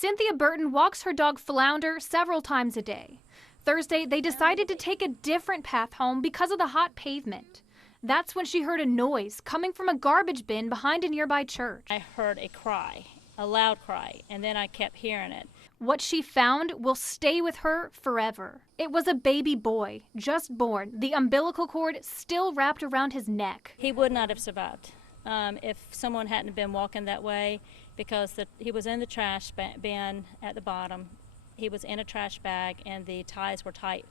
Cynthia Burton walks her dog Flounder several times a day. Thursday, they decided to take a different path home because of the hot pavement. That's when she heard a noise coming from a garbage bin behind a nearby church. I heard a cry, a loud cry, and then I kept hearing it. What she found will stay with her forever. It was a baby boy, just born, the umbilical cord still wrapped around his neck. He would not have survived if someone hadn't been walking that way, because he was in the trash bin at the bottom. He was in a trash bag, and the ties were tight.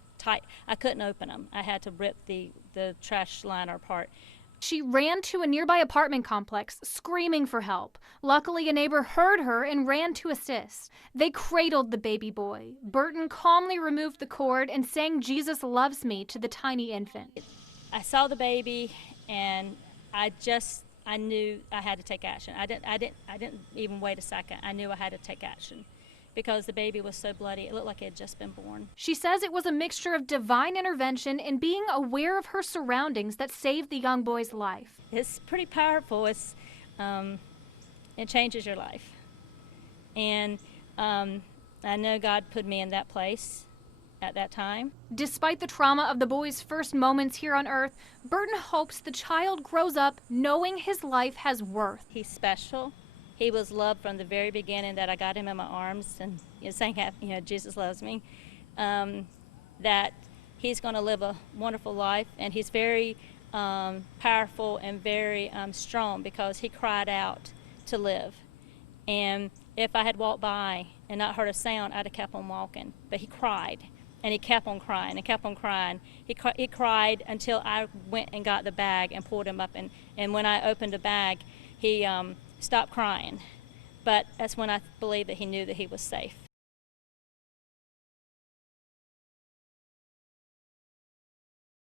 I couldn't open them. I had to rip the trash liner apart. She ran to a nearby apartment complex, screaming for help. Luckily, a neighbor heard her and ran to assist. They cradled the baby boy. Burton calmly removed the cord and sang "Jesus Loves Me" to the tiny infant. I saw the baby, and I knew I had to take action. I didn't even wait a second. I knew I had to take action, because the baby was so bloody. It looked like it had just been born. She says it was a mixture of divine intervention and being aware of her surroundings that saved the young boy's life. It's pretty powerful. It changes your life. And I know God put me in that place at that time. Despite the trauma of the boy's first moments here on Earth, Burton hopes the child grows up knowing his life has worth. He's special. He was loved from the very beginning that I got him in my arms and saying, Jesus loves me. That he's going to live a wonderful life, and he's very powerful and very strong, because he cried out to live. And if I had walked by and not heard a sound, I'd have kept on walking. But he cried, and he kept on crying and kept on crying. He cried until I went and got the bag and pulled him up. And when I opened the bag, he stopped crying. But that's when I believed that he knew that he was safe.